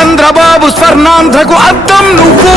చంద్రబాబు స్వర్ణాంధ్రకు అర్థం నువ్వు.